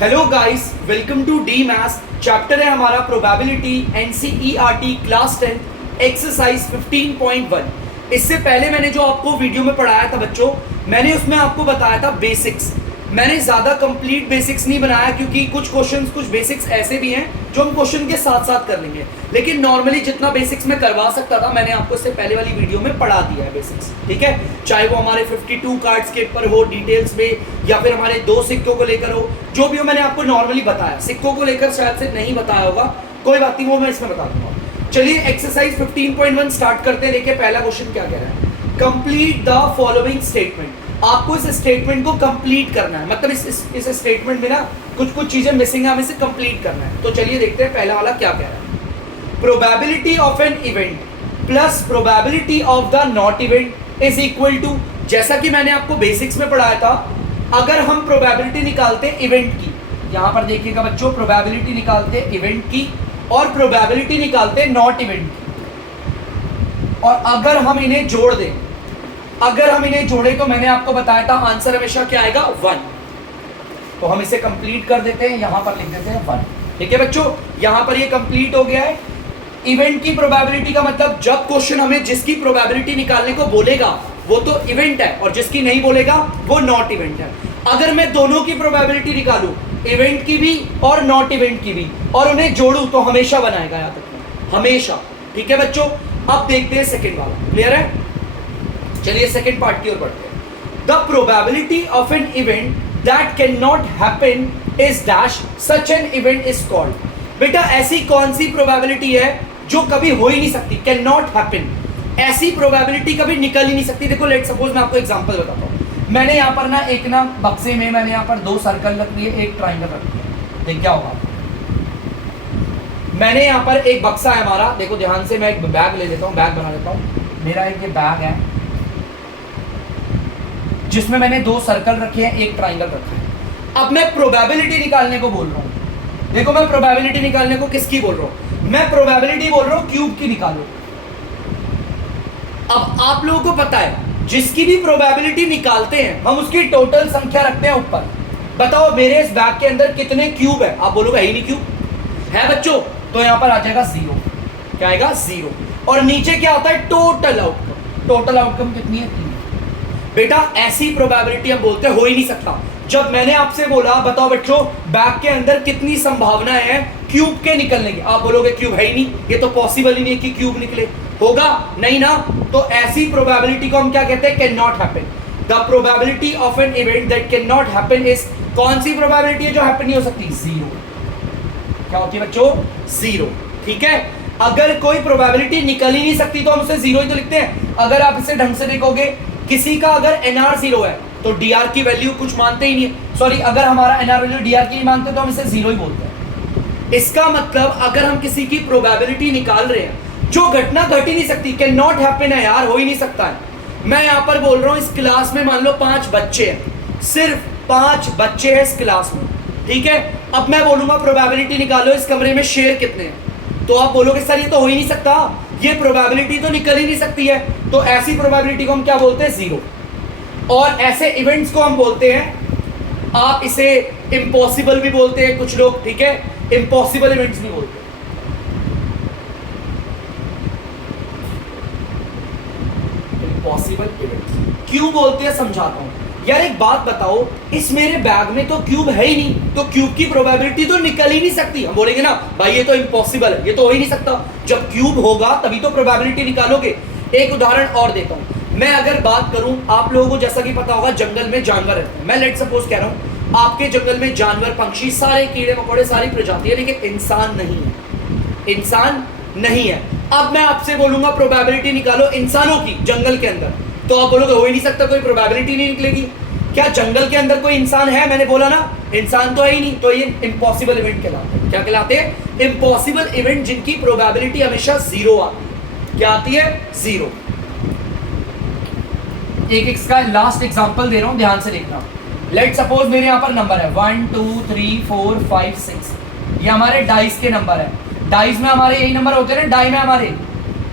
Hello guys, welcome to the maths. Chapter है हमारा probability NCERT class 10 exercise 15.1। इससे पहले मैंने जो आपको वीडियो में पढ़ाया था बच्चों, मैंने उसमें आपको बताया था बेसिक्स। मैंने ज़्यादा कंप्लीट बेसिक्स नहीं बनाया क्योंकि कुछ क्वेश्चंस, कुछ बेसिक्स ऐसे भी हैं जो हम क्वेश्चन के साथ साथ कर लेंगे, लेकिन नॉर्मली जितना बेसिक्स मैं करवा सकता था मैंने आपको इससे पहले वाली वीडियो में पढ़ा दिया है बेसिक्स। ठीक है, चाहे वो हमारे 52 कार्ड्स के ऊपर हो डिटेल्स में, या फिर हमारे 2 सिक्कों को लेकर हो, जो भी हो मैंने आपको नॉर्मली बताया। सिक्कों को लेकर शायद से नहीं बताया होगा, कोई बात नहीं, वो मैं इसमें बता दूंगा। चलिए एक्सरसाइज 15.1 स्टार्ट करते हैं। देखिए पहला क्वेश्चन क्या कह रहा है, कंप्लीट द फॉलोइंग स्टेटमेंट। आपको इस स्टेटमेंट को कंप्लीट करना है, मतलब इस स्टेटमेंट में ना कुछ चीजें मिसिंग है, हमें इसे कंप्लीट करना है। तो चलिए देखते हैं पहला वाला क्या कह रहा है। Probability of an event plus probability of the not event is equal to, जैसा कि मैंने आपको बेसिक्स में पढ़ाया था, अगर हम प्रोबेबिलिटी निकालते हैं इवेंट की, यहां पर देखिएगा बच्चों, प्रोबेबिलिटी निकालते हैं इवेंट की और प्रोबेबिलिटी निकालते हैं नॉट इवेंट की, और अगर हम इन्हें जोड़ दें, अगर हम इन्हें जोड़े तो मैंने आपको बताया था आंसर हमेशा क्या आएगा, 1। तो हम इसे कंप्लीट कर देते हैं, यहां पर लिख देते हैं 1। ठीक है बच्चों, यहां पर ये कंप्लीट हो गया है। इवेंट की प्रोबेबिलिटी का मतलब जब क्वेश्चन हमें जिसकी प्रोबेबिलिटी निकालने को बोलेगा वो तो इवेंट है, और जिसकी नहीं बोलेगा वो नॉट इवेंट है। अगर मैं दोनों की प्रोबेबिलिटी निकालूं, इवेंट की भी और नॉट इवेंट की भी, और उन्हें जोड़ूं तो हमेशा बनाएगा, याद रखना हमेशा। ठीक है बच्चों, अब देखते हैं सेकेंड वाला, क्लियर है। चलिए सेकेंड पार्ट की ओर बढ़ते हैं। The probability of an event that can not happen is dash, such an event is called. बेटा ऐसी कौन सी प्रोबेबिलिटी है जो कभी हो ही नहीं सकती, कैन नॉट हैपन, ऐसी प्रोबेबिलिटी कभी निकल ही नहीं सकती। देखो लेट सपोज मैं आपको एग्जांपल बताता हूँ, मैंने यहाँ पर ना एक ना बक्से में मैंने यहाँ पर 2 सर्कल रख लिए, एक ट्राइंगल रख लिया। देख क्या होगा, मैंने यहाँ पर एक बक्सा है हमारा, देखो ध्यान से, मैं एक बैग ले लेता हूँ, बैग बना लेता हूँ। मेरा एक ये बैग है जिसमें मैंने 2 सर्कल रखे हैं, एक ट्राइंगल रखा है। अब मैं प्रोबेबिलिटी निकालने को बोल रहा हूं। देखो मैं प्रोबेबिलिटी निकालने को किसकी बोल रहा हूं, मैं प्रोबेबिलिटी बोल रहा हूं क्यूब की निकालो। अब आप लोगों को पता है जिसकी भी प्रोबेबिलिटी निकालते हैं हम उसकी टोटल संख्या रखते हैं ऊपर। बताओ मेरे इस बैग के अंदर कितने क्यूब है, आप बोलोगे है ही नहीं क्यूब है बच्चों, तो यहां पर आ जाएगा 0। क्या आएगा, 0। और नीचे क्या आता है, टोटल आउटकम। टोटल आउटकम कितनी है, 3। बेटा ऐसी प्रोबेबिलिटी हम बोलते हो ही नहीं सकता। जब मैंने आपसे बोला बताओ बच्चों बैग के अंदर कितनी संभावनाएं हैं क्यूब के निकलने की, आप बोलोगे क्यूब है ही नहीं, ये तो पॉसिबल ही नहीं है कि क्यूब निकले, होगा नहीं ना। तो ऐसी प्रोबेबिलिटी को हम क्या कहते हैं, can not happen. The probability of an event that can not happen is, कौन सी प्रोबेबिलिटी है जो हैपन नहीं हो सकती, 0। क्या होती है बच्चों, 0। ठीक है, अगर कोई प्रोबेबिलिटी निकल ही नहीं सकती तो हम उसे 0 ही तो लिखते हैं। अगर आप इसे ढंग से देखोगे, किसी का अगर NR 0 है तो DR की वैल्यू कुछ मानते ही नहीं है, सॉरी अगर हमारा NR वैल्यू DR की नहीं मानते तो हम इसे 0 ही बोलते हैं। इसका मतलब अगर हम किसी की प्रोबेबिलिटी निकाल रहे हैं जो घटना घट ही नहीं सकती, कैन नॉट हैपन है यार, हो ही नहीं सकता है। मैं यहाँ पर बोल रहा हूँ इस क्लास में मान लो 5 बच्चे हैं, सिर्फ 5 बच्चे हैं इस क्लास में, ठीक है। अब मैं बोलूंगा प्रोबेबिलिटी निकालो इस कमरे में शेर कितने हैं, तो आप बोलोगे सर ये तो हो ही नहीं सकता, ये प्रोबेबिलिटी तो निकल ही नहीं सकती है। तो ऐसी प्रोबेबिलिटी को हम क्या बोलते हैं, 0। और ऐसे इवेंट्स को हम बोलते हैं, आप इसे इम्पॉसिबल भी बोलते हैं कुछ लोग, ठीक है, इम्पॉसिबल इवेंट्स भी बोलते हैं। इम्पॉसिबल इवेंट्स क्यों बोलते हैं समझाता हूं। यार एक बात बताओ, इस मेरे बैग में तो क्यूब है ही नहीं, तो क्यूब की प्रोबेबिलिटी तो निकल ही नहीं सकती। हम बोलेंगे ना भाई ये तो इम्पॉसिबल है, ये तो हो ही नहीं सकता। जब क्यूब होगा तभी तो प्रोबेबिलिटी निकालोगे। एक उदाहरण और देता हूं, मैं अगर बात करूं, आप लोगों को जैसा कि पता होगा जंगल में जानवर रहते हैं, मैं लेट सपोज कह रहा हूं आपके जंगल में जानवर, पंक्षी, सारे कीड़े मकोड़े, सारी प्रजाति है, लेकिन इंसान नहीं है, इंसान नहीं है। अब मैं आपसे बोलूंगा प्रोबेबिलिटी निकालो इंसानों की जंगल के अंदर, तो आप बोलोगे हो ही नहीं सकता, कोई प्रोबेबिलिटी नहीं निकलेगी। क्या जंगल के अंदर कोई इंसान है, मैंने बोला ना इंसान तो है ही नहीं, तो ये इम्पॉसिबल इवेंट कहलाते हैं। क्या कहलाते हैं, इम्पॉसिबल इवेंट, जिनकी प्रोबेबिलिटी हमेशा 0 आती है। क्या आती है, 0। एक इसका लास्ट एग्जांपल दे रहा हूं, ध्यान से देखना। लेट सपोज मेरे यहां पर नंबर है 1 2 3 4 5 6, ये हमारे डाइस के नंबर है। डाइस में हमारे यही नंबर होते हैं ना, डाई में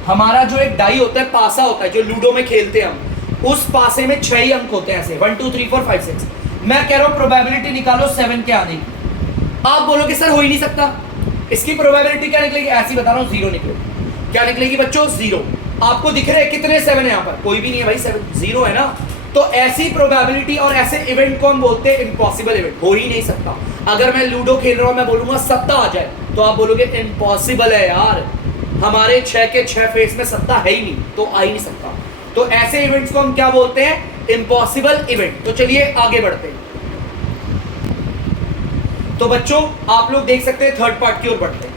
हमारा जो एक डाई होता है, पासा होता है जो लूडो में खेलते हैं हम, उस पासे में 6 ही अंक होते हैं ऐसे, 1 2 3 4 5 6। मैं कह रहा हूं प्रोबेबिलिटी निकालो 7 के आने की, आप बोलोगे सर हो ही नहीं सकता, इसकी प्रोबेबिलिटी क्या निकलेगी, ऐसी बता रहा हूं, 0 निकलेगी। क्या निकलेगी बच्चों, 0। आपको दिख रहे हैं कितने 7 है यहाँ पर, कोई भी नहीं है भाई, 7 0 है ना। तो ऐसी प्रोबेबिलिटी और ऐसे इवेंट को हम बोलते हैं इम्पॉसिबल इवेंट, हो ही नहीं सकता। अगर मैं लूडो खेल रहा हूं, मैं बोलूंगा सत्ता आ जाए, तो आप बोलोगे इम्पॉसिबल है यार, हमारे 6 के 6 फेस में सत्ता है ही नहीं, तो आ ही नहीं सकता। तो ऐसे इवेंट्स को हम क्या बोलते हैं, इम्पॉसिबल इवेंट। तो चलिए आगे बढ़ते हैं। तो बच्चों आप लोग देख सकते हैं थर्ड पार्ट की ओर बढ़ते हैं।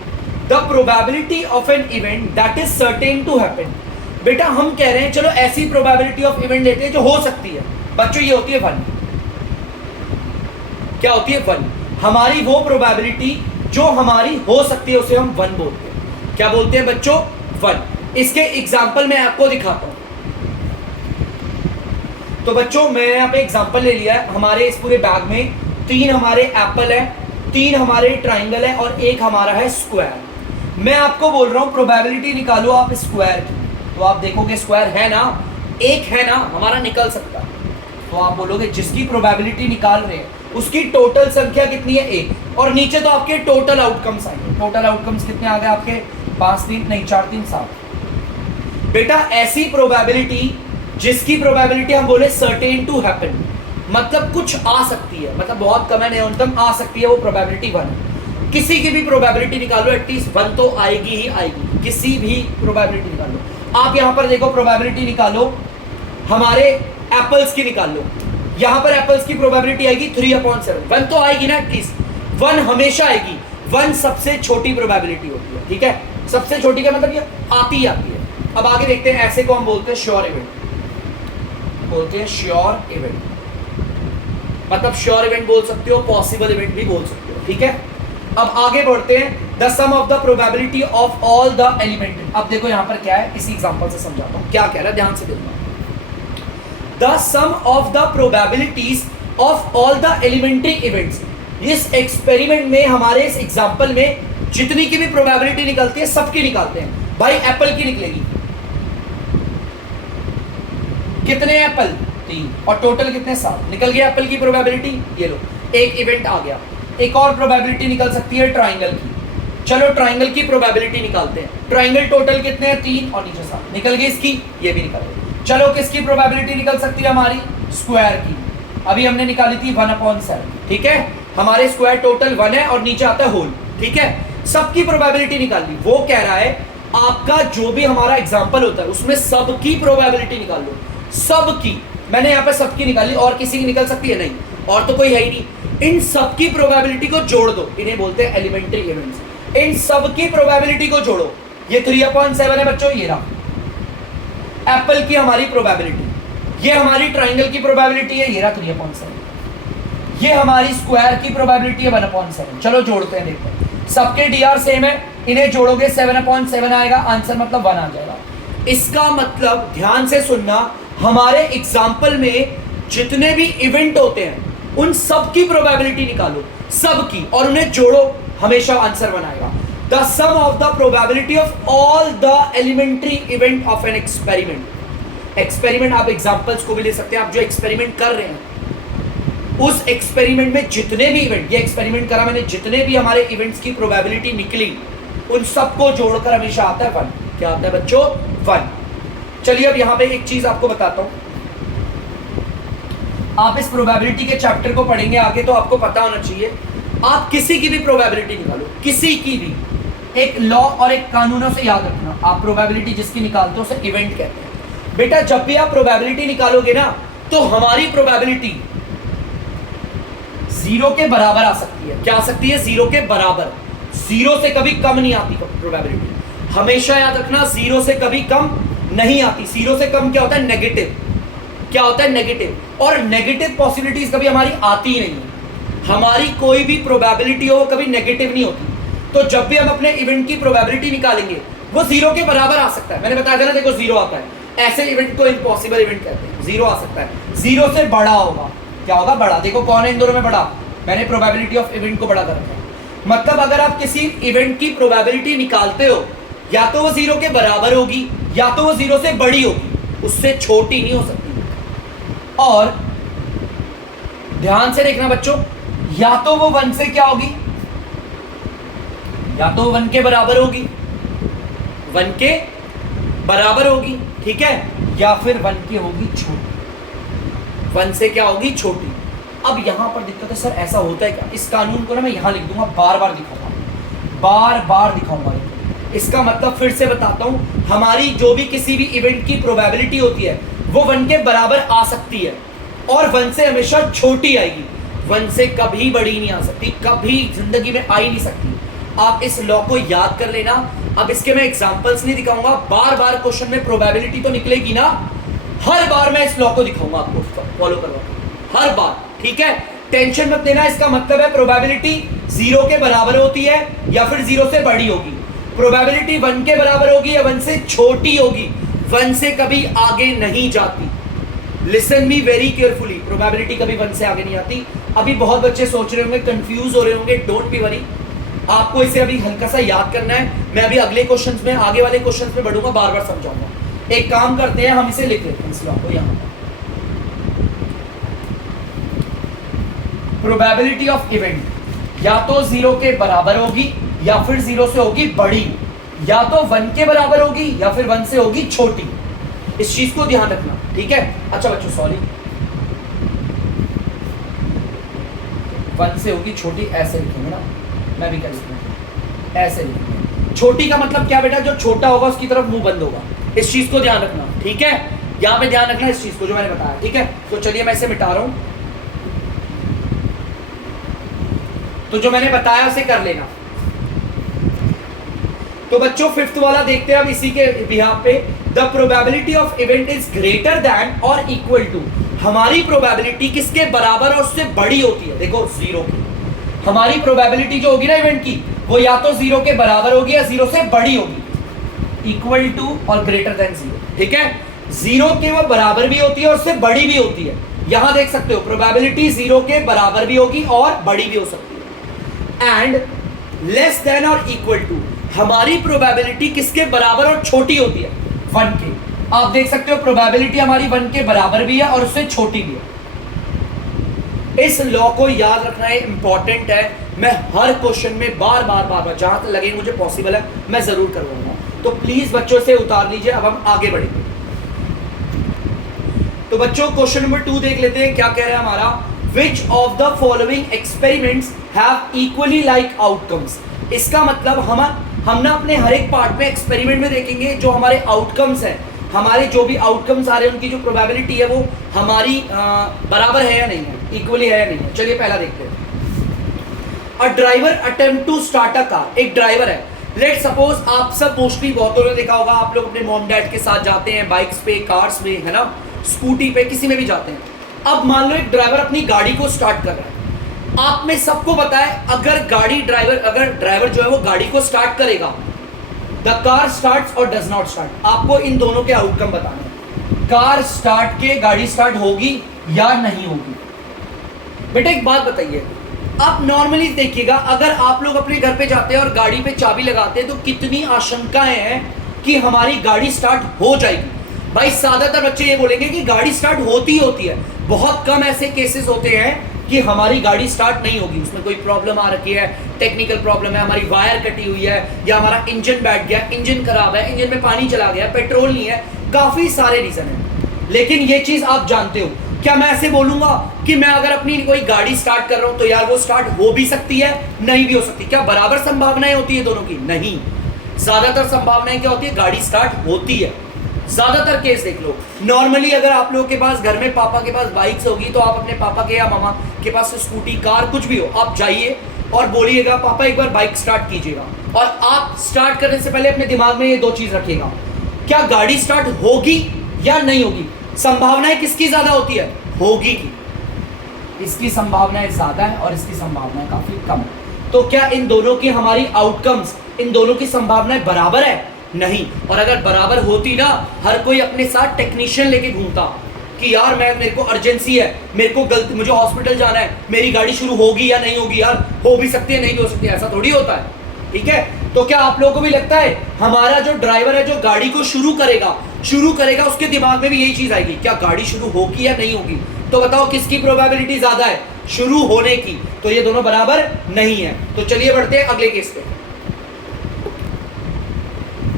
The probability of an event that is certain to happen. बेटा हम कह रहे हैं चलो ऐसी प्रोबेबिलिटी ऑफ इवेंट लेते हैं जो हो सकती है। बच्चों ये होती है 1। क्या होती है, 1। हमारी वो प्रोबेबिलिटी जो हमारी हो सकती है उसे हम 1 बोलते हैं। क्या बोलते हैं बच्चों, 1। इसके एग्जाम्पल मैं आपको दिखाता हूं। तो बच्चों मैं यहाँ पे एग्जाम्पल ले लिया है। हमारे इस पूरे बैग में 3 हमारे एप्पल है, 3 हमारे ट्राइंगल है और 1 हमारा है स्क्वायर। मैं आपको बोल रहा हूं प्रोबेबिलिटी निकालो आप स्क्वायर की, तो आप देखोगे स्क्वायर है ना, 1 है ना, हमारा निकल सकता है। तो आप बोलोगे जिसकी प्रोबेबिलिटी निकाल रहे हैं उसकी टोटल संख्या कितनी है, 1। और नीचे तो आपके टोटल आउटकम्स आएंगे। टोटल आउटकम्स कितने आ गए आपके, 5 3 नहीं 4 3 7। बेटा ऐसी प्रोबेबिलिटी जिसकी प्रोबेबिलिटी हम बोले सर्टेन टू हैपन, मतलब कुछ आ सकती है, मतलब बहुत कम है, न्यूनतम आ सकती है, वो प्रोबेबिलिटी 1 है। किसी की भी प्रोबेबिलिटी निकालो, एटलीस्ट 1 तो आएगी ही आएगी, किसी भी प्रोबेबिलिटी निकालो। आप यहां पर देखो प्रोबेबिलिटी निकालो, हमारे एप्पल्स की निकाल लो। यहां पर एप्पल्स की प्रोबेबिलिटी आएगी 3/7। 1 तो आएगी ना एटलीस्ट, 1 हमेशा आएगी। 1 सबसे छोटी प्रोबेबिलिटी होती है, ठीक है, सबसे छोटी का मतलब ये आती ही आती है। अब आगे देखते हैं, ऐसे को हम बोलते हैं श्योर इवेंट, बोलते हैं श्योर इवेंट। मतलब श्योर इवेंट बोल सकते हो, पॉसिबल इवेंट भी बोल सकते हो, ठीक है। अब आगे बढ़ते हैं, the sum of the probability of all the element. अब देखो यहां पर क्या है, इसी एग्जांपल से समझाता हूं क्या कह रहा है, ध्यान से देखना। The sum of the probabilities of all the elementary events. इस एक्सपेरिमेंट में, हमारे इस एग्जांपल में जितनी की भी प्रोबेबिलिटी निकलती है सबकी निकालते हैं। भाई एप्पल की निकलेगी, कितने एप्पल, 3, और टोटल कितने, 7। निकल गया एप्पल की प्रोबेबिलिटी, ये लो एक इवेंट आ गया। एक और प्रोबेबिलिटी निकल सकती है ट्राइंगल की। चलो ट्राइंगल की प्रोबेबिलिटी निकालते हैं। ट्राइंगल टोटल कितने हैं, 3 और नीचे 7। निकल गई इसकी, ये भी निकल गई। चलो किसकी प्रोबेबिलिटी निकल सकती है, हमारी स्क्वायर की। अभी हमने निकाली थी 1/7, ठीक है। हमारे स्क्वायर टोटल 1 है और नीचे आता है होल, ठीक है। सबकी प्रोबेबिलिटी निकाल ली। वो कह रहा है आपका जो भी हमारा एग्जाम्पल होता है उसमें सबकी प्रोबेबिलिटी निकाल लो, सबकी। मैंने यहाँ पे सबकी निकाली, और किसी की निकल सकती है नहीं, और तो कोई है ही नहीं। इन सबकी प्रोबेबिलिटी को जोड़ दो, इन्हें बोलते हैं एलिमेंट्री इवेंट्स। इन सबकी प्रोबेबिलिटी को जोड़ो, ये 3/7 है बच्चों, ये रहा एप्पल की हमारी प्रोबेबिलिटी, ये हमारी ट्राइंगल की प्रोबेबिलिटी है, ये रहा 3/7, ये हमारी स्क्वायर की प्रोबेबिलिटी है 1/7। चलो जोड़ते हैं, देखते हैं। सबके डीआर सेम है, इन्हें जोड़ोगे 7/7 आएगा, आंसर मतलब 1 आ जाएगा। इसका मतलब ध्यान से सुनना, हमारे एग्जाम्पल में जितने भी इवेंट होते हैं उन सब की प्रोबेबिलिटी निकालो, सबकी, और उन्हें जोड़ो, हमेशा आंसर बनाएगा। The sum of the probability of all the elementary event of an experiment. Experiment आप एग्जाम्पल्स को भी ले सकते हैं, आप जो एक्सपेरिमेंट कर रहे हैं उस एक्सपेरिमेंट में जितने भी इवेंट, ये एक्सपेरिमेंट करा मैंने, जितने भी हमारे इवेंट्स की प्रोबेबिलिटी निकली उन सबको जोड़कर हमेशा आता है 1। क्या आता है बच्चों, 1। चलिए अब यहां पे एक चीज आपको बताता हूं। आप इस प्रोबेबिलिटी के चैप्टर को पढ़ेंगे आगे तो आपको पता होना चाहिए, आप किसी की भी प्रोबेबिलिटी निकालो, किसी की भी, एक लॉ और एक कानूनों से याद रखना, आप प्रोबेबिलिटी जिसकी निकालते हो उसे इवेंट कहते हैं। बेटा जब भी आप प्रोबेबिलिटी निकालोगे ना तो हमारी प्रोबेबिलिटी 0 के बराबर आ सकती है। क्या आ सकती है, 0 के बराबर। 0 से कभी कम नहीं आती प्रोबेबिलिटी, हमेशा याद रखना 0 से कभी कम नहीं आती। 0 से कम क्या होता है, नेगेटिव। क्या होता है, नेगेटिव। और नेगेटिव पॉसिबिलिटीज कभी हमारी आती ही नहीं है। हमारी कोई भी प्रोबेबिलिटी हो वो कभी नेगेटिव नहीं होती। तो जब भी हम अपने इवेंट की प्रोबेबिलिटी निकालेंगे वो 0 के बराबर आ सकता है। मैंने बताया था ना, देखो 0 आता है, ऐसे इवेंट को इम्पॉसिबल इवेंट कहते हैं। 0 आ सकता है, 0 से बड़ा होगा। क्या होगा, बड़ा। देखो कौन है इन दोनों में बड़ा, मैंने प्रोबेबिलिटी ऑफ इवेंट को बड़ा कर रखा है। मतलब अगर आप किसी इवेंट की प्रोबेबिलिटी निकालते हो या तो वो 0 के बराबर होगी या तो वो 0 से बड़ी होगी, उससे छोटी नहीं हो सकती। और ध्यान से देखना बच्चों, या तो वो 1 से क्या होगी, या तो 1 के बराबर होगी, 1 के बराबर होगी, ठीक है, या फिर 1 की होगी छोटी, 1 से क्या होगी छोटी। अब यहां पर दिक्कत है सर ऐसा होता है क्या, इस कानून को ना मैं यहां लिख दूंगा, बार बार दिखाऊंगा, बार बार दिखाऊंगा। इसका मतलब फिर से बताता हूं, हमारी जो भी किसी भी इवेंट की प्रोबेबिलिटी होती है वो 1 के बराबर आ सकती है और 1 से हमेशा छोटी आएगी, 1 से कभी बड़ी नहीं आ सकती, कभी जिंदगी में आ ही नहीं सकती। आप इस लॉ को याद कर लेना। अब इसके मैं एग्जांपल्स नहीं दिखाऊंगा, बार बार क्वेश्चन में प्रोबेबिलिटी तो निकलेगी ना, हर बार मैं इस लॉ को दिखाऊंगा, आपको फॉलो करवा हर बार, ठीक है, टेंशन मत लेना। इसका मतलब है प्रोबेबिलिटी 0 के बराबर होती है या फिर 0 से बड़ी होगी, प्रोबेबिलिटी 1 के बराबर होगी या 1 से छोटी होगी, 1 से कभी आगे नहीं जाती। Listen me very carefully, probability कभी 1 से आगे नहीं आती। अभी बहुत बच्चे सोच रहे होंगे, कंफ्यूज हो रहे होंगे, डोंट बी वरी, आपको इसे अभी हल्का सा याद करना है। मैं अभी अगले क्वेश्चंस में, आगे वाले क्वेश्चंस में बढ़ूंगा, बार बार समझाऊंगा। एक काम करते हैं, हम इसे लिख लेते हैं, इस लॉ को यहां, प्रोबेबिलिटी ऑफ इवेंट या तो 0 के बराबर होगी या फिर 0 से होगी बड़ी, या तो 1 के बराबर होगी या फिर 1 से होगी छोटी। इस चीज को ध्यान रखना, ठीक है। अच्छा बच्चों सॉरी, 1 से होगी छोटी, ऐसे लिखेंगे ना, मैं भी कर लिखूंगा, ऐसे लिखेंगे। छोटी का मतलब क्या बेटा, जो छोटा होगा उसकी तरफ मुंह बंद होगा, इस चीज को ध्यान रखना, ठीक है, यहां पे ध्यान रखना इस चीज को जो मैंने बताया, ठीक है। तो चलिए मैं इसे मिटा रहा हूं, तो जो मैंने बताया उसे कर लेना। तो बच्चों 5th वाला देखते हैं अब इसी के बिहाफ पे, the probability of event is greater than और इक्वल टू, हमारी प्रोबेबिलिटी किसके बराबर और उससे बड़ी होती है, देखो 0 की, हमारी प्रोबेबिलिटी जो होगी ना इवेंट की, वो या तो 0 के बराबर होगी या 0 से बड़ी होगी, इक्वल टू और ग्रेटर देन 0, ठीक है। 0 के वो बराबर भी होती है और उससे बड़ी भी होती है, यहां देख सकते हो प्रोबेबिलिटी 0 के बराबर भी होगी और बड़ी भी हो सकती है। एंड लेस देन और इक्वल टू, हमारी प्रोबेबिलिटी किसके बराबर और छोटी होती है, 1 के। आप देख सकते हो प्रोबेबिलिटी हमारी 1 के बराबर भी है और उससे छोटी भी है। इस लॉ को याद रखना है, इंपॉर्टेंट है। मैं हर क्वेश्चन में बार बार जहां तक लगे मुझे पॉसिबल है मैं जरूर करवाऊंगा, तो प्लीज बच्चों से उतार लीजिए। अब हम आगे बढ़ेंगे। तो बच्चों क्वेश्चन नंबर 2 देख लेते हैं, क्या कह रहा है हमारा, Which of the following experiments have equally like outcomes? इसका मतलब हम ना अपने हर एक पार्ट में एक्सपेरिमेंट में देखेंगे जो हमारे आउटकम्स हैं, हमारे जो भी आउटकम्स आ रहे हैं उनकी जो प्रोबेबिलिटी है वो हमारी बराबर है या नहीं है, इक्वली है या नहीं है। चलिए पहला देखते हैं। A driver attempt to start a car, एक ड्राइवर है, लेट सपोज, आप सब मोस्टली बहुतों ने देखा होगा, आप लोग अपने मॉम डैड के साथ जाते हैं बाइक्स पे, कार्स में, है ना, स्कूटी पे, किसी में भी जाते हैं। अब मान लो एक ड्राइवर अपनी गाड़ी को स्टार्ट कर रहा है, आप में सबको पता है अगर ड्राइवर जो है वो गाड़ी को स्टार्ट करेगा, द कार स्टार्ट्स और डज नॉट स्टार्ट, आपको इन दोनों के आउटकम बताने हैं, कार स्टार्ट के गाड़ी स्टार्ट होगी या नहीं होगी। बेटा एक बात बताइए, आप नॉर्मली देखिएगा, अगर आप लोग अपने घर पे जाते हैं और गाड़ी पे चाबी लगाते हैं तो कितनी आशंकाएं हैं कि हमारी गाड़ी स्टार्ट हो जाएगी। भाई ज्यादातर बच्चे ये बोलेंगे कि गाड़ी स्टार्ट होती है, बहुत कम ऐसे केसेस होते हैं कि हमारी गाड़ी स्टार्ट नहीं होगी, उसमें कोई प्रॉब्लम आ रखी है, टेक्निकल प्रॉब्लम है, हमारी वायर कटी हुई है, या हमारा इंजन बैठ गया, इंजन खराब है, इंजन में पानी चला गया, पेट्रोल नहीं है, काफी सारे रीजन है। लेकिन ये चीज आप जानते हो, क्या मैं ऐसे बोलूंगा कि मैं अगर अपनी कोई गाड़ी स्टार्ट कर रहा हूं तो यार वो स्टार्ट हो भी सकती है, नहीं भी हो सकती। क्या बराबर संभावनाएं होती है दोनों की? नहीं, ज्यादातर संभावनाएं क्या होती है, गाड़ी स्टार्ट होती है। ज्यादातर केस देख लो, नॉर्मली अगर आप लोगों के पास घर में पापा के पास बाइक्स होगी तो आप अपने पापा के या मामा के पास स्कूटी, कार, कुछ भी हो, आप जाइए और बोलिएगा पापा एक बार बाइक स्टार्ट कीजिएगा, और आप स्टार्ट करने से पहले अपने दिमाग में ये दो चीज रखिएगा, क्या गाड़ी स्टार्ट होगी या नहीं होगी। संभावनाएं किसकी ज्यादा होती है? होगी की। इसकी संभावनाएं ज्यादा है और इसकी संभावनाएं काफी कम है। तो क्या इन दोनों की हमारी आउटकम्स, इन दोनों की संभावनाएं बराबर है? नहीं। और अगर बराबर होती ना, हर कोई अपने साथ टेक्नीशियन लेके घूमता कि यार मेरे को अर्जेंसी है, मुझे हॉस्पिटल जाना है, मेरी गाड़ी शुरू होगी या नहीं होगी, यार हो भी सकती है नहीं भी हो सकती है, ऐसा थोड़ी होता है। ठीक है, तो क्या आप लोगों को भी लगता है हमारा जो ड्राइवर है जो गाड़ी को शुरू करेगा उसके दिमाग में भी यही चीज आएगी, क्या गाड़ी शुरू होगी या नहीं होगी? तो बताओ किसकी प्रोबेबिलिटी ज्यादा है? शुरू होने की। तो ये दोनों बराबर नहीं है। तो चलिए बढ़ते हैं अगले केस पे।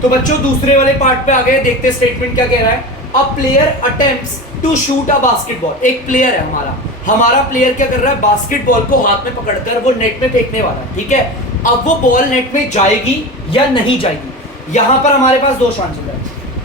तो बच्चों दूसरे वाले पार्ट पे आ गए, देखते स्टेटमेंट क्या कह रहा है। A player attempts to shoot a basketball. एक प्लेयर है हमारा प्लेयर क्या कर रहा है, बास्केटबॉल को हाथ में पकड़कर वो नेट में फेंकने वाला है, ठीक है। अब वो बॉल नेट में जाएगी या नहीं जाएगी, यहां पर हमारे पास दो चांसेस है।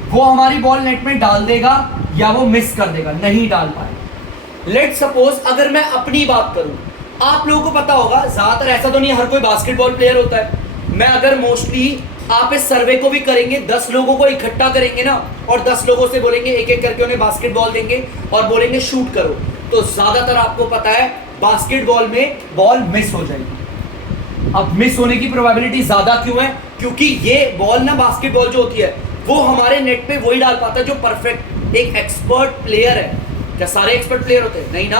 वो हमारी बॉल नेट में डाल देगा या वो मिस कर देगा, नहीं डाल पाएगा। लेट सपोज अगर मैं अपनी बात करूं, आप लोगों को पता होगा, ज्यादातर ऐसा तो नहीं हर कोई बास्केटबॉल प्लेयर होता है। मैं अगर मोस्टली आप इस सर्वे को भी करेंगे, 10 लोगों को इकट्ठा करेंगे ना और 10 लोगों से बोलेंगे, एक एक करके उन्हें बास्केटबॉल देंगे और बोलेंगे शूट करो, तो ज्यादातर आपको पता है बास्केटबॉल में बॉल मिस हो जाएगी। अब मिस होने की प्रोबेबिलिटी ज्यादा क्यों है, क्योंकि ये बॉल ना, बास्केटबॉल जो होती है वो हमारे नेट पे वही डाल पाता है जो परफेक्ट एक एक्सपर्ट प्लेयर है। क्या सारे एक्सपर्ट प्लेयर होते हैं? नहीं ना।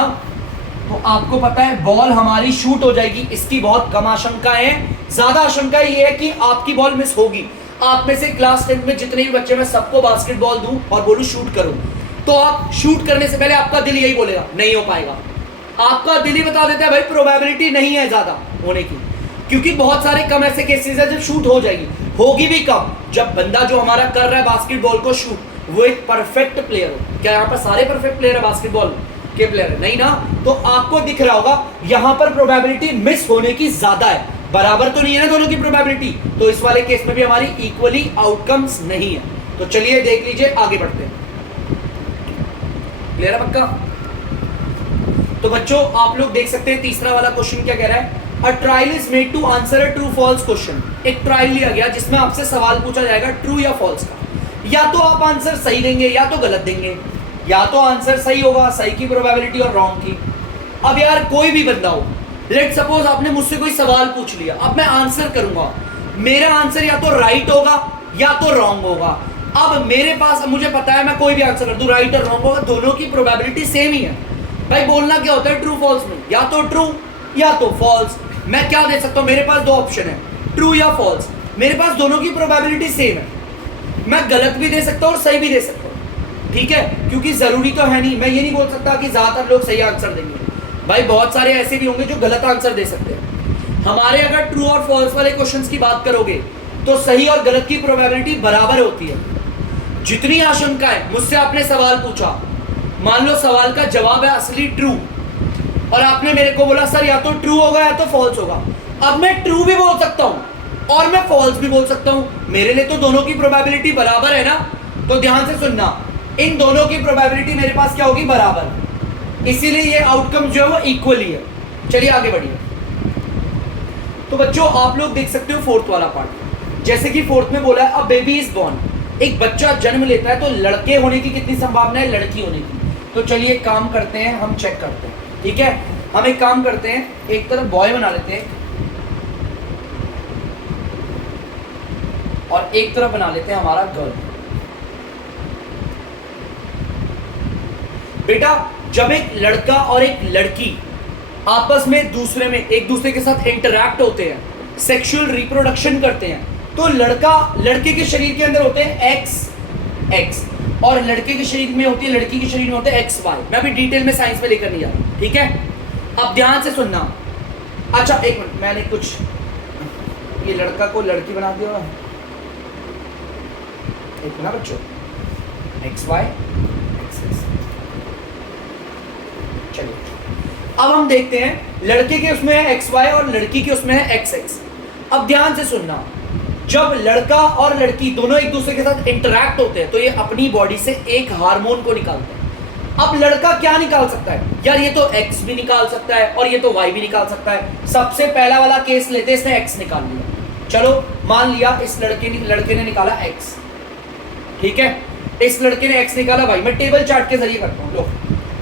तो आपको पता है बॉल हमारी शूट हो जाएगी, इसकी बहुत कम आशंकाएं हैं। ज्यादा आशंका ये है कि आपकी बॉल मिस होगी। आप में से क्लास 10 में जितने भी बच्चे, मैं सबको बास्केटबॉल दूं और बोलूं शूट करो, तो आप शूट करने से पहले आपका दिल यही बोलेगा नहीं हो पाएगा। आपका दिल ही बता देता है भाई प्रोबेबिलिटी नहीं है ज्यादा होने की, क्योंकि बहुत सारे कम ऐसे केसेस है जब शूट हो जाएगी, होगी भी कम जब बंदा जो हमारा कर रहा है बास्केटबॉल को शूट, वो एक परफेक्ट प्लेयर हो। क्या यहाँ पर सारे परफेक्ट प्लेयर है बास्केटबॉल के प्लेयर है? नहीं ना। तो आपको दिख रहा होगा यहाँ पर प्रोबेबिलिटी मिस होने की ज्यादा है, बराबर तो नहीं है ना दोनों की प्रोबेबिलिटी, तो इस वाले केस में भी हमारी इक्वली आउटकम्स नहीं है। तो चलिए देख लीजिए, आगे बढ़ते हैं। क्लियर है पक्का? तो बच्चों आप लोग देख सकते हैं तीसरा वाला क्वेश्चन क्या कह रहा है। A trial is made to answer a true false question। एक ट्रायल लिया गया जिसमें आपसे सवाल पूछा जाएगा ट्रू या फॉल्स का, या तो आप आंसर सही देंगे या तो गलत देंगे। या तो आंसर सही होगा, सही की प्रोबेबिलिटी और रॉन्ग की। अब यार कोई भी बंदा हो, लेट सपोज आपने मुझसे कोई सवाल पूछ लिया, अब मैं आंसर करूंगा, मेरा आंसर या तो राइट होगा या तो रॉन्ग होगा। अब मेरे पास, मुझे पता है मैं कोई भी आंसर कर दूं, राइट और रॉन्ग होगा, दोनों की प्रोबेबिलिटी सेम ही है। भाई बोलना क्या होता है ट्रू फॉल्स में, या तो ट्रू या तो फॉल्स। मैं क्या दे सकता हूं, मेरे पास दो ऑप्शन है, ट्रू या फॉल्स, मेरे पास दोनों की प्रोबेबिलिटी सेम है। मैं गलत भी दे सकता हूं और सही भी दे सकता हूं, ठीक है, क्योंकि जरूरी तो है नहीं, मैं ये नहीं बोल सकता कि ज्यादातर लोग सही आंसर देंगे। भाई बहुत सारे ऐसे भी होंगे जो गलत आंसर दे सकते हैं। हमारे अगर ट्रू और फॉल्स वाले क्वेश्चंस की बात करोगे तो सही और गलत की प्रोबेबिलिटी बराबर होती है। जितनी आशंका है, मुझसे आपने सवाल पूछा, मान लो सवाल का जवाब है असली ट्रू, और आपने मेरे को बोला सर या तो ट्रू होगा या तो फॉल्स होगा। अब मैं ट्रू भी बोल सकता हूं और मैं फॉल्स भी बोल सकता हूं, मेरे लिए तो दोनों की प्रोबेबिलिटी बराबर है ना। तो ध्यान से सुनना, इन दोनों की प्रोबेबिलिटी मेरे पास क्या होगी, बराबर, इसीलिए ये आउटकम जो है वो इक्वली है। चलिए आगे बढ़िए। तो बच्चों आप लोग देख सकते हो फोर्थ वाला पार्ट, जैसे कि फोर्थ में बोला है अ बेबी इज बॉर्न, एक बच्चा जन्म लेता है, तो लड़के होने की कितनी संभावना है, लड़की होने की। तो चलिए एक काम करते हैं, हम चेक करते हैं, ठीक है। हम एक काम करते हैं, एक तरफ बॉय बना लेते हैं और एक तरफ बना लेते हैं हमारा गर्ल। बेटा जब एक लड़का और एक लड़की आपस में एक दूसरे के साथ इंटरैक्ट होते हैं, सेक्सुअल रिप्रोडक्शन करते हैं, तो लड़के के शरीर के अंदर होते हैं एक्स और लड़के के शरीर में होती है, लड़की के शरीर में होते हैं एक्स वाई। मैं अभी डिटेल में साइंस में लेकर नहीं जा रहा, ठीक है। अब ध्यान से सुनना। अच्छा एक मिनट, मैंने कुछ ये लड़का को लड़की बना दिया, एक ना बच्चों, एक्स वाई एक्स एक्स। चलिए अब हम देखते हैं, लड़के के उसमें है एक्स वाई और लड़की के उसमें है एक्स एक्स। अब ध्यान से सुनना, जब लड़का और लड़की दोनों एक दूसरे के साथ इंटरैक्ट होते हैं तो ये अपनी बॉडी से एक हार्मोन को निकालते हैं। अब लड़का क्या निकाल सकता है यार, ये तो एक्स भी निकाल सकता है और ये तो वाई भी निकाल सकता है। सबसे पहला वाला केस लेते, इसने एक्स निकाल लिया, चलो मान लिया इस लड़के ने निकाला एक्स, ठीक है, इस लड़के ने एक्स निकाला वाई। मैं टेबल चार्ट के जरिए करता हूँ, लो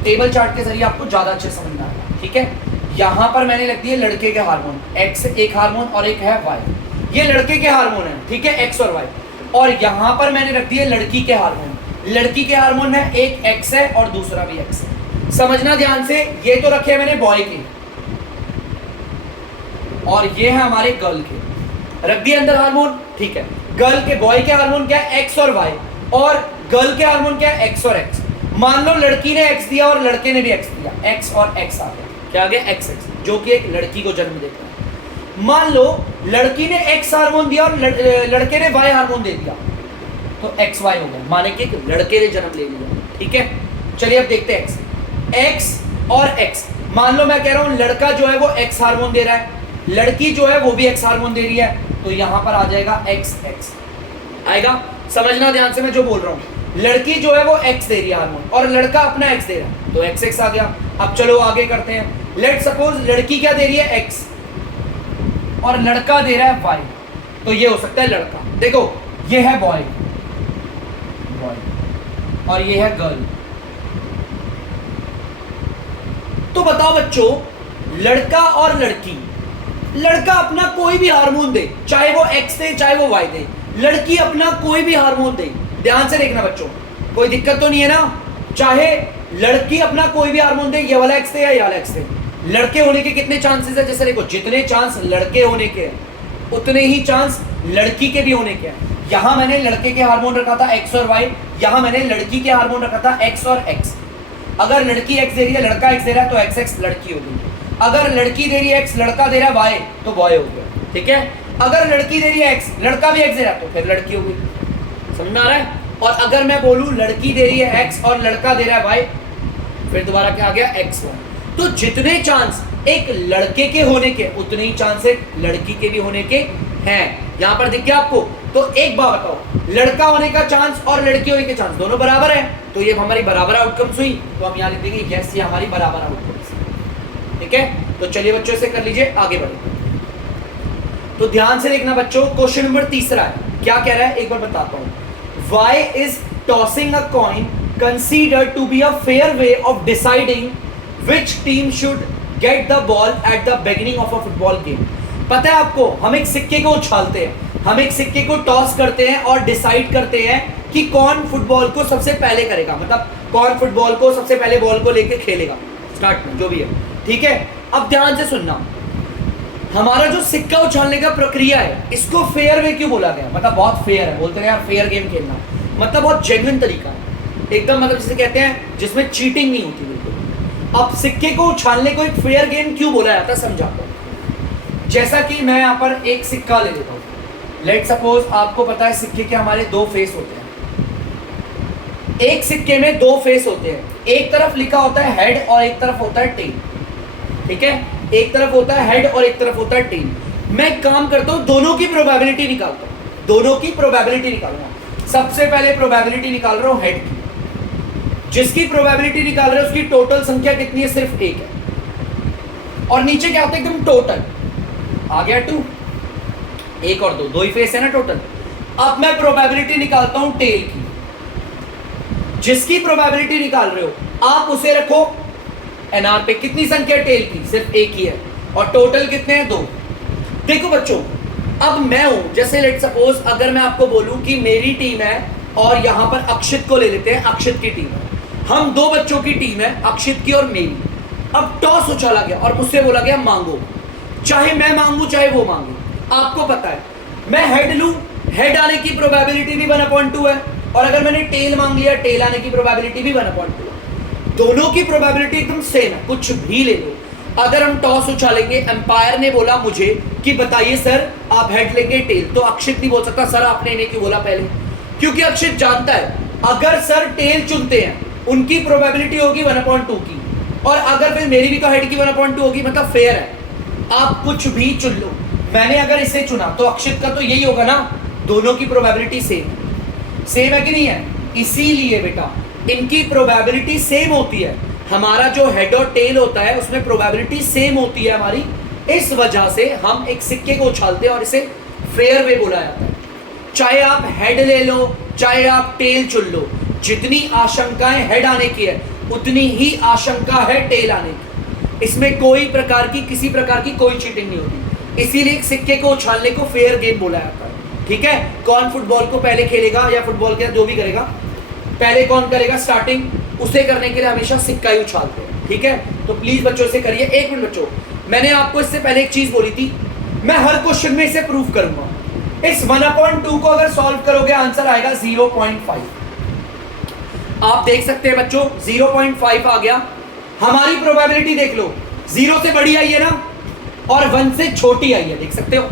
टेबल चार्ट के जरिए आपको ज्यादा अच्छे समझ में आएगा, ठीक है। यहां पर मैंने लिख दिए लड़के के हार्मोन, एक्स एक हार्मोन और एक है वाई, ये लड़के के हार्मोन है, ठीक है, एक्स और वाई। और यहां पर मैंने रख दिए लड़की के हार्मोन, लड़की के हार्मोन है, एक एक्स है और दूसरा भी एक्स है। समझना ध्यान से, ये तो रखे मैंने बॉय के और ये है हमारे गर्ल के, रख दिए अंदर हार्मोन, ठीक है। गर्ल के बॉय के हार्मोन क्या है, एक्स और वाई, और गर्ल के हार्मोन क्या है, एक्स और एक्स। मान लो लड़की ने एक्स दिया और लड़के ने भी एक्स दिया, एक्स और एक्स आ गया, क्या आ गया, एक्स एक्स, जो कि एक लड़की को जन्म देता है। मान लो लड़की ने एक्स हार्मोन दिया और लड़के ने वाई हार्मोन दे दिया, तो एक्स वाई हो गया, माने कि लड़के ने जन्म ले लिया। ठीक है, चलिए अब देखते हैं एक्स और एक्स। मान लो मैं कह रहा हूं लड़का जो है वो एक्स हार्मोन दे रहा है, लड़की जो है वो भी एक्स हार्मोन दे रही है, तो यहां पर आ जाएगा एक्स एक्स आएगा। समझना ध्यान से मैं जो बोल रहा हूं, लड़की जो है वो एक्स दे रही है हार्मोन और लड़का अपना एक्स दे रहा है, तो एक्स एक्स आ गया। अब चलो आगे करते हैं। लेट सपोज लड़की क्या दे रही है एक्स और लड़का दे रहा है वाई, तो ये हो सकता है लड़का। देखो ये है बॉय बॉय और ये है गर्ल। तो बताओ बच्चों, लड़का और लड़की, लड़का अपना कोई भी हार्मोन दे, चाहे वो एक्स दे चाहे वो वाई दे, लड़की अपना कोई भी हार्मोन दे, ध्यान से देखना बच्चों, कोई दिक्कत तो नहीं है ना। चाहे लड़की अपना कोई भी हार्मोन दे, ये वाला एक्स दे या ये वाला एक्स दे, लड़के होने के कितने चांसेस है? जैसे देखो जितने चांस लड़के होने के हैं उतने ही चांस लड़की के भी होने के हैं। यहां मैंने लड़के के हार्मोन रखा था एक्स और वाई, यहां मैंने लड़की के हार्मोन रखा था एक्स और एक्स। अगर लड़की एक्स दे रही है, लड़का एक्स दे रहा है, तो एक्स एक्स लड़की हो गई। अगर लड़की दे रही है एक्स, लड़का दे रहा है वाई, तो बॉय हो गया। ठीक है, अगर लड़की दे रही है एक्स, लड़का भी एक्स दे रहा है, तो फिर लड़की हो गई। समझ में आ रहा है? और अगर मैं बोलूं लड़की दे रही है एक्स और लड़का दे रहा है वाई, फिर दोबारा क्या आ गया एक्स वाई। तो जितने चांस एक लड़के के होने के उतने ही चांस एक लड़की के भी होने के हैं। यहां पर दिख गया आपको? तो एक बात बताओ, लड़का होने का चांस और लड़की होने के चांस दोनों बराबर है, तो ये हमारी बराबर आउटकम्स हुई, तो हम यहां लिख देंगे यस, ये हमारी बराबर आउटकम्स। ठीक है, तो चलिए बच्चों इसे कर लीजिए, आगे बढ़े। तो ध्यान से देखना बच्चों, क्वेश्चन नंबर तीसरा है, क्या कह रहा है एक बार बताता हूं। Why is tossing a coin considered to be a fair way of deciding which team should get the ball at the beginning of a football game? पता है आपको, हम एक सिक्के को उछालते हैं, हम एक सिक्के को टॉस करते हैं और डिसाइड करते हैं कि कौन फुटबॉल को सबसे पहले करेगा, मतलब कौन फुटबॉल को सबसे पहले बॉल को लेके खेलेगा स्टार्ट में, जो भी है। ठीक है, अब ध्यान से सुनना, हमारा जो सिक्का उछालने का प्रक्रिया है इसको फेयर वे क्यों बोला गया? मतलब बहुत फेयर है, बोलते हैं यार फेयर गेम खेलना, मतलब बहुत जेन्युइन तरीका है एकदम, मतलब जिसे कहते हैं जिसमें चीटिंग नहीं होती बिल्कुल। अब सिक्के को उछालने को एक फेयर गेम क्यों बोला जाता है समझाता हूं। जैसा कि मैं यहाँ पर एक सिक्का ले लेता हूँ, लेट सपोज आपको पता है सिक्के के हमारे दो फेस होते हैं, एक सिक्के में दो फेस होते हैं, एक तरफ लिखा होता है हेड और एक तरफ होता है टेल। ठीक है, एक तरफ होता है हेड और एक तरफ होता है टेल। मैं काम करता हूं, दोनों की प्रोबेबिलिटी निकालता हूं, दोनों की प्रोबेबिलिटी निकालूंगा। सबसे पहले प्रोबेबिलिटी निकाल रहा हूं हेड की, जिसकी प्रोबेबिलिटी निकाल रहे हैं उसकी टोटल संख्या कितनी है? सिर्फ एक है। और नीचे क्या होता है? एकदम टोटल आ गया 2, एक और दो ही फेस है ना टोटल। अब मैं प्रोबेबिलिटी निकालता हूं टेल की, जिसकी प्रोबेबिलिटी निकाल रहे हो आप उसे रखो एनआर पे। कितनी संख्या टेल की? सिर्फ एक ही है, और टोटल कितने हैं? 2। देखो बच्चों, अब मैं हूं, जैसे लेट सपोज अगर मैं आपको बोलूं कि मेरी टीम है और यहां पर अक्षित को ले लेते हैं, अक्षित की टीम है, हम दो बच्चों की टीम है, अक्षित की और मेरी। अब टॉस उछाला गया और मुझसे बोला गया मांगो, चाहे मैं मांगू चाहे वो मांगे। आपको पता है मैं हेड लूं, हेड आने की प्रोबेबिलिटी भी 1/2 है, और अगर मैंने टेल मांग लिया, टेल आने की प्रोबेबिलिटी भी 1/2 है। दोनों की प्रोबेबिलिटी एकदम सेम है, कुछ भी ले लो। अगर हम टॉस उछालेंगे, एम्पायर ने बोला मुझे कि बताइए सर आप हेड लेंगे टेल, तो अक्षित नहीं बोल सकता सर आपने इन्हें क्यों बोला पहले, क्योंकि अक्षित जानता है अगर सर टेल चुनते हैं उनकी प्रोबेबिलिटी होगी 1/2 की, और अगर फिर मेरी भी तो हेड की 1/2 होगी, मतलब फेयर है। आप कुछ भी चुन लो, मैंने अगर इसे चुना तो अक्षित का तो यही होगा ना, दोनों की प्रोबेबिलिटी सेम है कि नहीं है? इसीलिए बेटा इनकी प्रोबेबिलिटी सेम होती है, हमारा जो हेड और टेल होता है उसमें प्रोबेबिलिटी सेम होती है हमारी, इस वजह से हम एक सिक्के को उछालते हैं और इसे फेयर वे बोला जाता है। चाहे आप हेड ले लो चाहे आप टेल चुन लो, जितनी आशंकाएं हेड आने की है उतनी ही आशंका है टेल आने की, इसमें कोई प्रकार की किसी प्रकार की कोई चीटिंग नहीं होती, इसीलिए एक सिक्के को उछालने को फेयर गेम बोला जाता है। ठीक है, कौन फुटबॉल को पहले खेलेगा या फुटबॉल के जो भी करेगा पहले कौन करेगा स्टार्टिंग, उसे करने के लिए हमेशा सिक्का ही उछालते हैं। ठीक है, तो प्लीज बच्चों से करिए। एक मिनट बच्चों, मैंने आपको इससे पहले एक चीज बोली थी, मैं हर क्वेश्चन में इसे प्रूव करूंगा। इस 1/2 को अगर सॉल्व करोगे आंसर आएगा 0.5। आप देख सकते हैं बच्चों 0.5 आ गया। हमारी प्रोबेबिलिटी देख लो, 0 से बड़ी आई है ना, और 1 से छोटी आई है, देख सकते हो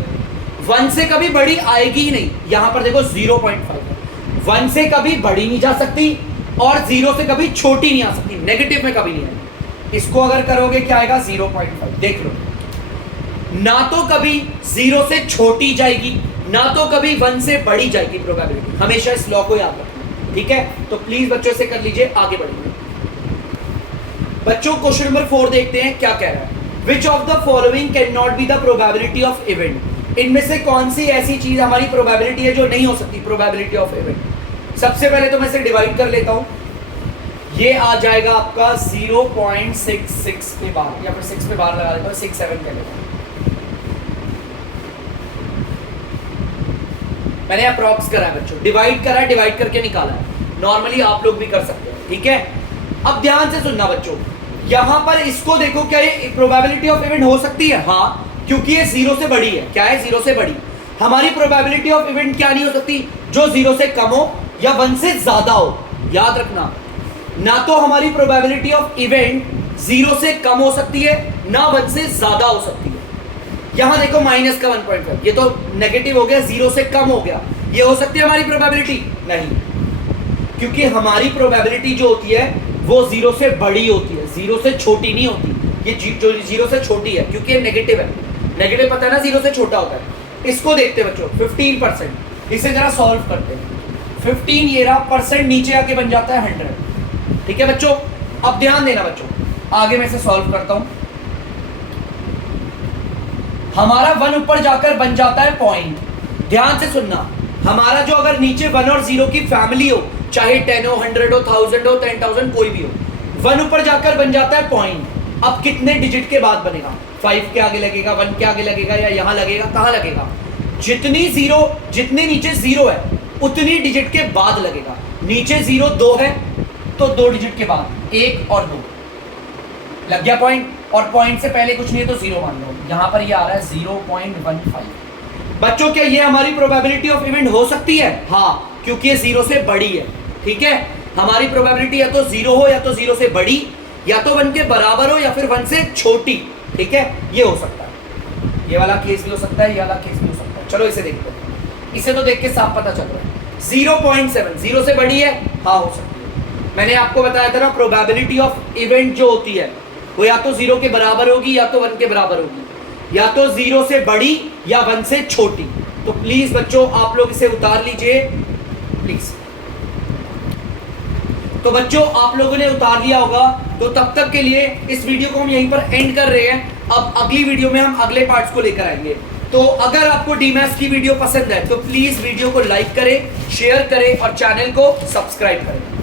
1 से कभी बड़ी आएगी ही नहीं। यहां पर देखो 0.5 है, 1 से कभी बड़ी नहीं जा सकती और 0 से कभी छोटी नहीं आ सकती, नेगेटिव में कभी नहीं आएगी। इसको अगर करोगे क्या आएगा 0.5, देख लो ना तो कभी 0 से छोटी जाएगी ना तो कभी 1 से बड़ी जाएगी प्रोबेबिलिटी। हमेशा इस लॉ को याद रखना, ठीक है। तो प्लीज बच्चों से कर लीजिए, आगे बढ़िए बच्चों। क्वेश्चन नंबर 4 देखते हैं क्या कह रहा है। Which of the following can not be the probability of event. इनमें से कौन सी ऐसी चीज हमारी प्रोबेबिलिटी है जो नहीं हो सकती प्रोबेबिलिटी ऑफ इवेंट। सबसे पहले तो मैं इसे डिवाइड कर लेता हूं, ये आ जाएगा आपका 0.66 पे बार, या फिर 6 पे बार लगा देता हूं, 6 7 कह लेता हूं। मैंने अप्रॉक्स करा है बच्चों, डिवाइड करा है, डिवाइड करके निकाला है। नॉर्मली आप लोग भी कर सकते हैं, ठीक है। अब ध्यान से सुनना बच्चों, यहां पर इसको देखो, क्या ये प्रोबेबिलिटी ऑफ इवेंट हो सकती है? हाँ, क्योंकि ये 0 से बड़ी है। क्या है? 0 से बड़ी। हमारी प्रोबेबिलिटी ऑफ इवेंट क्या नहीं हो सकती? जो 0 से कम हो या 1 से ज्यादा हो। याद रखना, ना तो हमारी प्रोबेबिलिटी ऑफ इवेंट 0 से कम हो सकती है ना 1 से ज्यादा हो सकती है। यहां देखो माइनस का 1.5, ये तो नेगेटिव हो गया, 0 से कम हो गया। ये हो सकती है हमारी प्रोबेबिलिटी? नहीं, क्योंकि हमारी प्रोबेबिलिटी जो होती है वो 0 से बड़ी होती है, 0 से छोटी नहीं होती। ये जो 0 से छोटी है क्योंकि ये नेगेटिव है। नेगेटिव पता है ना 0 से छोटा होता है। इसको देखते हैं बच्चों, 15%। इसे जरा सॉल्व करते हैं। 15 ये रहा, परसेंट नीचे आके बन जाता है 100। ठीक है बच्चों, अब ध्यान देना बच्चों, आगे मैं इसे सॉल्व करता हूं। हमारा 1 ऊपर जाकर बन जाता है पॉइंट। ध्यान से सुनना, हमारा जो अगर नीचे 1 और 0 की फैमिली हो, चाहे 10 हो, 100 हो, 1000 हो, 10,000 कोई भी हो, 1 ऊपर जाकर बन जाता है पॉइंट। अब कितने डिजिट के बाद बनेगा? 5 के आगे लगेगा, 1 के आगे लगेगा, या यहां लगेगा? कहां लगेगा? जितने नीचे 0 है उतनी डिजिट के बाद लगेगा। नीचे 0 2 है तो 2 डिजिट के बाद 1 और 2 लग गया पॉइंट। और पॉइंट से पहले कुछ नहीं है तो 0 मान लो। यहां पर ये आ रहा है 0.15। बच्चों क्या ये हमारी प्रोबेबिलिटी ऑफ इवेंट हो सकती है? हाँ, क्योंकि ये 0 से बड़ी है। ठीक है, हमारी प्रोबेबिलिटी या तो 0 हो या तो 0 से बड़ी, या तो 1 के बराबर हो या फिर 1 से छोटी। ठीक है, ये हो सकता है। ये वाला केस भी हो सकता है, ये वाला केस भी हो सकता है। चलो इसे देखते हैं। इसे तो देख के साफ पता चल रहा है। 0.7 0 से बड़ी है? हाँ, हो सकती है। मैंने आपको बताया था ना, प्रोबेबिलिटी ऑफ इवेंट जो होती है वो या तो 0 के बराबर होगी या तो 1 के बराबर होगी, या तो 0 से बड़ी या 1 से छोटी। तो प्लीज बच्चों आप लोग इसे उतार लीजिए प्लीज। तो बच्चों आप लोगों ने उतार लिया होगा, तो तब तक के लिए इस वीडियो को हम यहीं पर एंड कर रहे हैं। अब अगली वीडियो में हम अगले पार्ट्स को लेकर आएंगे। तो अगर आपको डीमैथ्स की वीडियो पसंद है तो प्लीज वीडियो को लाइक करें, शेयर करें और चैनल को सब्सक्राइब करें।